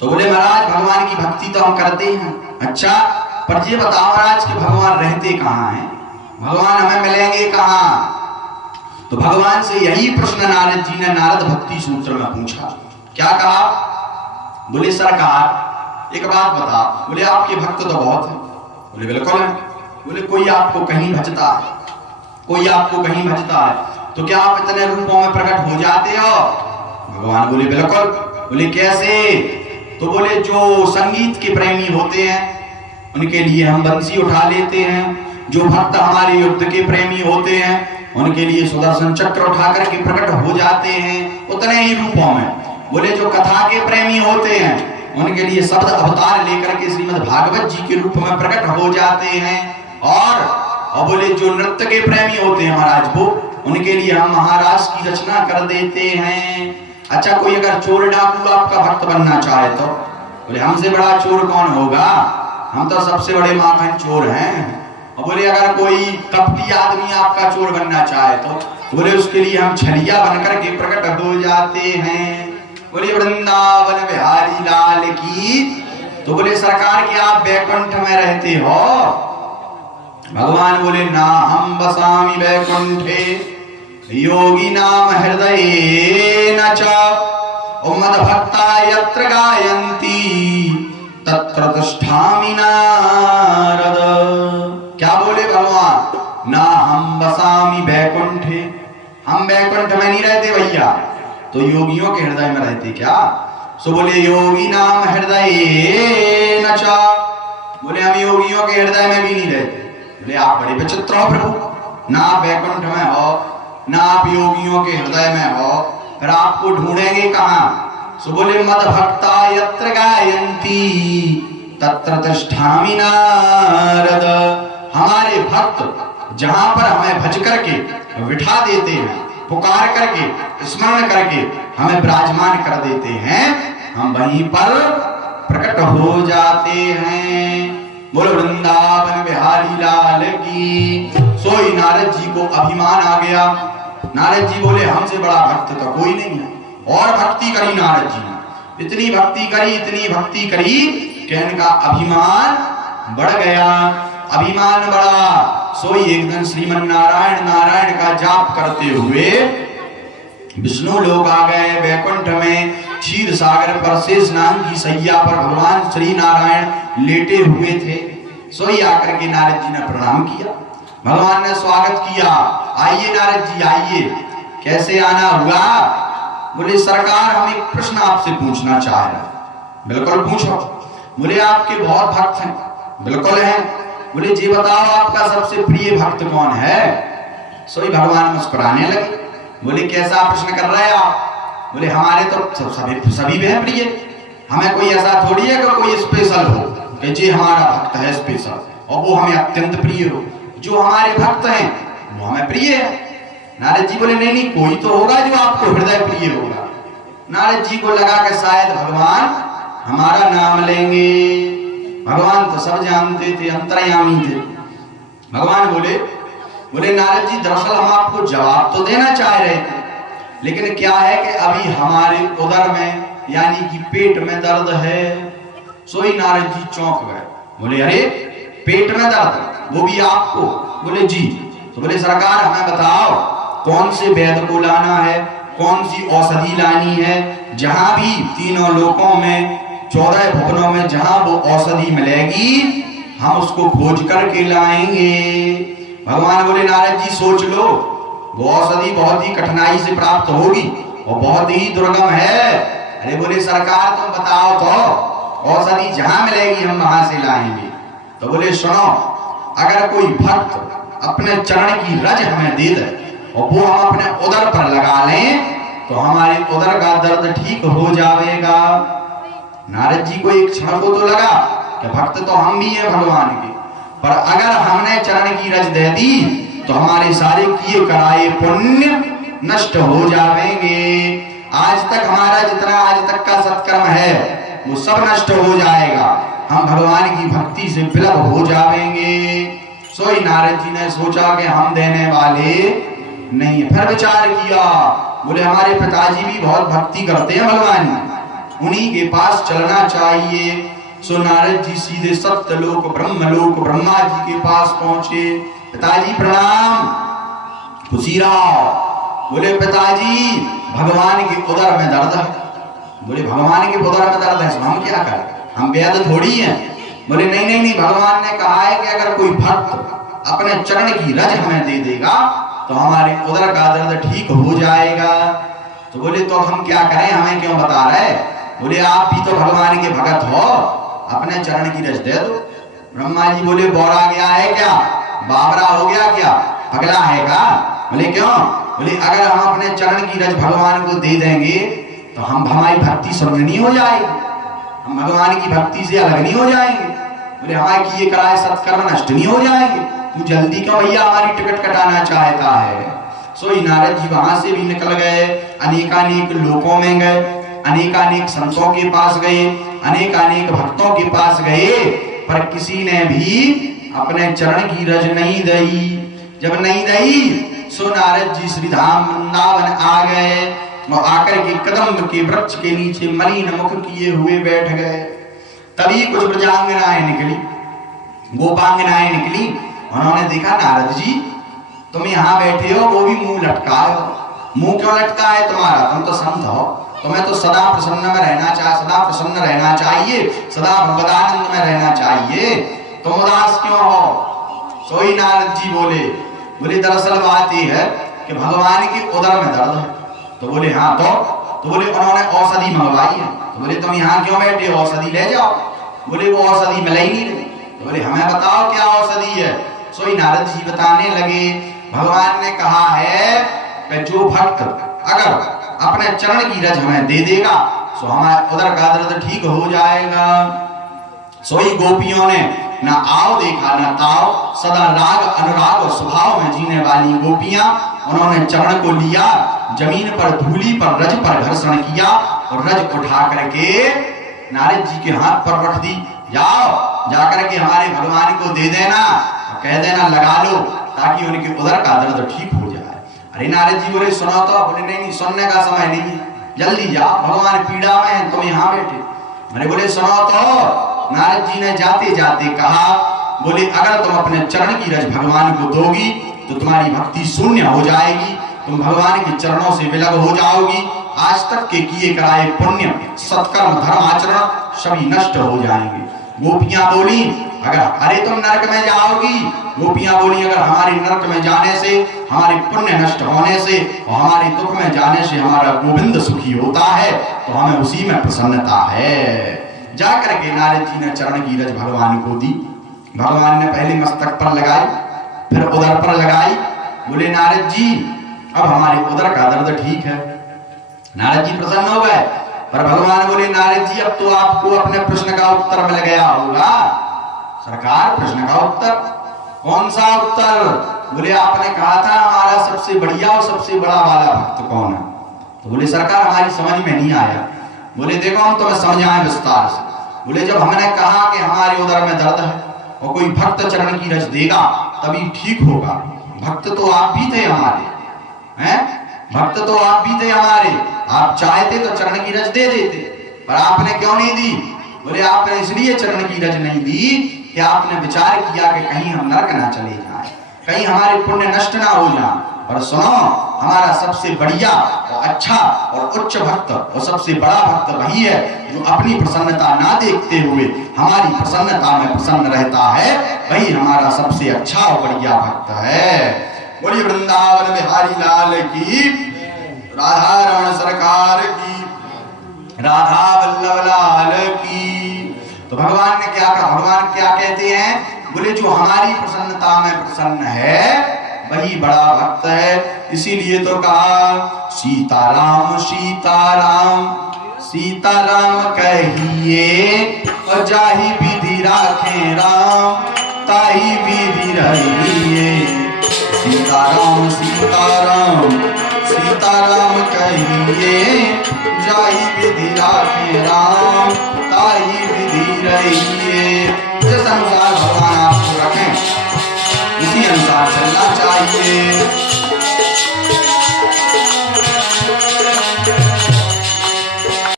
तो बोले महाराज भगवान की भक्ति तो हम करते हैं, अच्छा पर ये बताओ महाराज कि भगवान रहते कहाँ हैं, भगवान हमें मिलेंगे कहाँ? तो भगवान से यही प्रश्न नारद जी ने नारद भक्ति सूत्र में पूछा। क्या कहा? बोले सरकार एक बात बता, बोले आपके भक्त तो बहुत हैं। बोले बिल्कुल है। बोले कोई आपको कहीं भजता है, कोई आपको कहीं भजता है तो क्या आप इतने रूपों में प्रकट हो जाते हो? भगवान बोले बिल्कुल। बोले कैसे? तो बोले जो संगीत के प्रेमी होते हैं उनके लिए हम बंसी उठा लेते हैं, जो भक्त हमारे युद्ध के प्रेमी होते हैं उनके लिए सुदर्शन चक्र उठा करके प्रकट हो जाते हैं उतने ही रूपों में। बोले जो कथा के प्रेमी होते हैं उनके लिए शब्द अवतार लेकर के श्रीमद् भागवत जी के रूप में प्रकट हो जाते हैं। और बोले जो नृत्य के प्रेमी होते हैं महाराज वो उनके लिए हम महाराज की रचना कर देते हैं। अच्छा कोई अगर चोर डाकू आपका भक्त बनना चाहे तो बोले हमसे बड़ा चोर कौन होगा, हम तो सबसे बड़े माखन चोर हैं। और बोले अगर कोई कपटी आदमी आपका चोर बनना चाहे तो बोले उसके लिए हम छलिया बनकर के प्रकट हो जाते हैं। बोले वृंदावन बिहारी लाल की। तो बोले सरकार क्या आप बैकुंठ में रहते हो? भगवान बोले ना हम बसामि बैकुंठे योगी नाम हृदये न च मद भक्ता यत्र गायन्ति तत्र तिष्ठामि नारद। क्या बोले भगवान? ना हम बसामि बैकुंठे, हम बैकुंठ में नहीं रहते भैया, तो योगियों के हृदय में रहते क्या? सो बोले योगी नाम हृदये न च, बोले हम योगियों के हृदय में भी नहीं रहते। बोले आप बड़े विचित्र हो प्रभु, ना आप बैकुंठ में हो ना आप योगियों के हृदय में हो, फिर आपको ढूंढेंगे कहां? सो बोले मद भक्ता यत्र गायन्ति तत्र तिष्ठामि नारद। हमारे भक्त जहां पर हमें भज करके बिठा देते हैं, पुकार करके स्मरण करके हमें विराजमान कर देते हैं, हम वहीं पर प्रकट हो जाते हैं। बोलो वृंदावन बिहारी लाल की। सोई नारद जी को अभिमान आ गया। नारद जी बोले हमसे बड़ा भक्त तो कोई नहीं है। और भक्ति करी नारद जी ने, इतनी भक्ति करी इतनी भक्ति करी कि इनका अभिमान बढ़ गया। अभिमान बढ़ा, सोई एक दिन श्रीमन नारायण नारायण का जाप करते हुए विष्णु लोग आ गए। वैकुंठ में क्षीर सागर पर शेष नाग की सैया पर भगवान श्री नारायण लेटे हुए थे। सोई आकर के नारद जी ने प्रणाम किया। भगवान ने स्वागत किया, आइए नारद जी आइए। कैसे आना हुआ? बोले सरकार हम एक प्रश्न आपसे पूछना चाह रहे हैं। बिल्कुल पूछो। बोले आपके बहुत भक्त हैं। बिल्कुल हैं। बोले जी बताओ आपका सबसे प्रिय भक्त कौन है? सोई भगवान मुस्कुराने लगे। बोले कैसा प्रश्न कर रहे हैं आप? बोले हमारे तो सभी हैं प्रिय, हमें कोई ऐसा थोड़ी है कि कोई स्पेशल हो कि जी हमारा भक्त है स्पेशल और वो हमें अत्यंत प्रिय हो। जो हमारे भक्त हैं वो हमें प्रिय है। नारद जी बोले नहीं नहीं कोई तो होगा जो आपको हृदय प्रिय होगा। नारद जी को लगा कि शायद भगवान हमारा नाम लेंगे। भगवान तो सब जानते थे, अंतर्यामी थे। भगवान बोले नारद जी दरअसल हम आपको जवाब तो देना चाह रहे थे, लेकिन क्या है कि अभी हमारे उदर में यानी कि पेट में दर्द है। सोई नारद जी चौंक गए। बोले अरे पेट में दर्द, वो भी आपको? बोले जी। तो बोले सरकार हमें बताओ कौन से वेद को लाना है, कौन सी औषधि लानी है, जहां भी तीनों लोकों में 14 भुवनों में जहां वो औषधि मिलेगी हम उसको खोज करके लाएंगे। भगवान बोले नारद जी सोच लो, वो औषधि बहुत ही कठिनाई से प्राप्त होगी और बहुत ही दुर्गम है। अरे बोले सरकार तुम बताओ तो औषधि जहां मिलेगी हम वहां से लाएंगे। तो बोले सुनो, अगर कोई भक्त अपने चरण की रज हमें दे दे और वो हम अपने उदर पर लगा लें तो हमारे उदर का दर्द ठीक हो जाएगा। नारद जी को एक क्षण को तो लगा कि भक्त तो हम भी हैं भगवान के, पर अगर हमने चरण की रज दे दी तो हमारे सारे किए कराए पुण्य नष्ट हो जाएंगे। आज तक हमारा जितना आज तक का सत्कर्म है वो सब नष्ट हो जाएगा, हम भगवान की भक्ति से विलप हो जाएंगे। सोई नारद जी ने सोचा कि हम देने वाले नहीं। फिर विचार किया, बोले हमारे पिताजी भी बहुत भक्ति करते हैं भगवान की, उन्हीं के पास चलना चाहिए। सो नारद जी सीधे सत्यलोक ब्रह्मलोक ब्रह्मा जी के पास पहुंचे। पिताजी प्रणाम। खुशी रहो। बोले पिताजी भगवान के उदर में दर्द है। बोले भगवान के उदर में दर्द है, सो हम क्या करें, हम वेद थोड़ी हैं। बोले नहीं नहीं नहीं, भगवान ने कहा है कि अगर कोई भक्त अपने चरण की रज हमें दे देगा तो हमारे उदर का दर्द ठीक हो जाएगा। तो बोले तो हम क्या करें, हमें क्यों बता रहे। बोले आप भी तो भगवान के भगत हो, अपने चरण की रज दे दो। ब्रह्मा जी बोले बौरा गया है क्या, बाबरा हो गया क्या, पगला है क्या। बोले क्यों। बोले अगर हम अपने चरण की रज भगवान को दे देंगे तो हमारी भक्ति स्वर्ग नहीं हो जाएगी, हम भगवान की भक्ति से अलग नहीं हो जाएंगे। बोले हमारे किए कराए सत्कर्म नष्ट नहीं हो जाएंगे। तू जल्दी क्यों भैया हमारी टिकट कटाना चाहता है। सो नारद जी वहां से भी निकल गए, अनेकानेक लोकों में गए, अनेकानेक संतों के पास गए, अनेकानेक भक्तों के पास गए, पर किसी ने भी अपने चरण की रज नहीं दी। जब नहीं दी सो नारद जी श्री धाम वृंदावन आ गए और आकर के कदम के वृक्ष के नीचे मलिन मुख किए हुए बैठ गए। तभी कुछ ब्रजांगनाएं निकली, गोपांगनाएं निकली। उन्होंने देखा नारद जी तुम यहाँ बैठे हो, वो भी मुंह लटकाए हो। मुंह क्यों लटका है तुम्हारा, तुम तो संत हो, तुम्हें तो सदा प्रसन्न में रहना चाहिए, सदा प्रसन्न रहना चाहिए, सदा भगवदानंद में रहना चाहिए, तुम उदास क्यों हो। सोई नारद जी बोले दरअसल बात यह है कि भगवान के उदर में दर्द है। तो बोले हाँ तो बोले उन्होंने औषधि मंगवाई है। तो बोले तुम यहाँ क्यों बैठे हो, औषधि ले जाओ। बोले वो औषधि मिल ही नहीं रही। तो बोले हमें बताओ क्या औषधि है। सोई नारद जी बताने लगे भगवान ने कहा है कि जो भक्त अगर अपने चरण की रज हमें दे देगा तो हमारे उदर का दर्द ठीक हो जाएगा। सोई गोपियों ने ना आओ देखा ना ताओ, सदा राग अनुराग और स्वभाव में जीने वाली गोपियां, उन्होंने चरण को लिया, जमीन पर धूली पर रज पर घर्षण किया और रज उठा करके नारद जी के हाथ पर रख दी। जाओ जाकर के हमारे भगवान को दे देना, कह देना लगा लो, ताकि उनके उदर का दर्द ठीक हो जाए। अरे नारद जी बोले सुनो तो। बोले नहीं सुनने का समय नहीं है, जल्दी जाओ, भगवान पीड़ा में है, तुम यहाँ बैठे। मैंने बोले सुनो तो। नारद जी ने जाते जाते कहा बोले अगर तुम अपने चरण की रज भगवान को दोगी तो तुम्हारी भक्ति शून्य हो जाएगी, तुम भगवान के चरणों से विलग हो जाओगी, आज तक के किए कराए पुण्य सत्कर्म धर्म आचरण सभी नष्ट हो जाएंगे। गोपियां बोली अगर अरे तुम नरक में जाओगी। गोपियां बोली अगर हमारे नरक में जाने से, हमारे पुण्य नष्ट होने से और हमारे दुख में जाने से हमारा गोविंद सुखी होता है तो हमें उसी में प्रसन्नता है। जाकर के नारद जी ने चरण की रज भगवान को दी। भगवान ने पहले मस्तक पर लगाई, फिर उदर पर लगाई। बोले नारद जी अब हमारे उदर का दर्द ठीक है। नारद जी प्रसन्न हो गए, पर भगवान बोले नारद जी अब तो आपको अपने प्रश्न का उत्तर मिल गया होगा। सरकार प्रश्न का उत्तर, कौन सा उत्तर। बोले आपने कहा था हमारा सबसे बढ़िया और सबसे बड़ा वाला भक्त कौन है। तो बोले सरकार हमारी समझ में नहीं आया। बोले देखो हम तुम्हें समझाएं विस्तार से। बोले जब हमने कहा कि हमारे उदर में दर्द है और कोई भक्त चरण की रज देगा तभी ठीक होगा। भक्त तो आप भी थे हमारे, हैं भक्त तो आप भी थे हमारे, आप चाहते तो चरण की रज दे देते, पर आपने क्यों नहीं दी। बोले आपने इसलिए चरण की रज नहीं दी कि आपने विचार किया कि कहीं हम नरक ना चले जाएं, कहीं हमारे पुण्य नष्ट ना हो जाए। पर सुनो हमारा सबसे बढ़िया और अच्छा और उच्च भक्त और सबसे बड़ा भक्त वही है जो अपनी प्रसन्नता ना देखते हुए हमारी प्रसन्नता में प्रसन्न रहता है, वही हमारा सबसे अच्छा और बढ़िया भक्त है। बोलिए वृंदावन बिहारी लाल की, राधा रमण सरकार की, राधा वल्लभ लाल की। तो भगवान ने क्या कहा, भगवान क्या कहते हैं। बोले जो हमारी प्रसन्नता में प्रसन्न है वही बड़ा भक्त है। इसीलिए तो कहा सीताराम सीताराम सीताराम कहिए और जाहि विधि राखे राम ताहि विधि रहिए। सीताराम सीताराम सीताराम कहिए जाहि विधि राखे राम ताहि विधि रहिए। जिस अनुसार भगवान आपको रखें उसी अनुसार चलना चाहिए।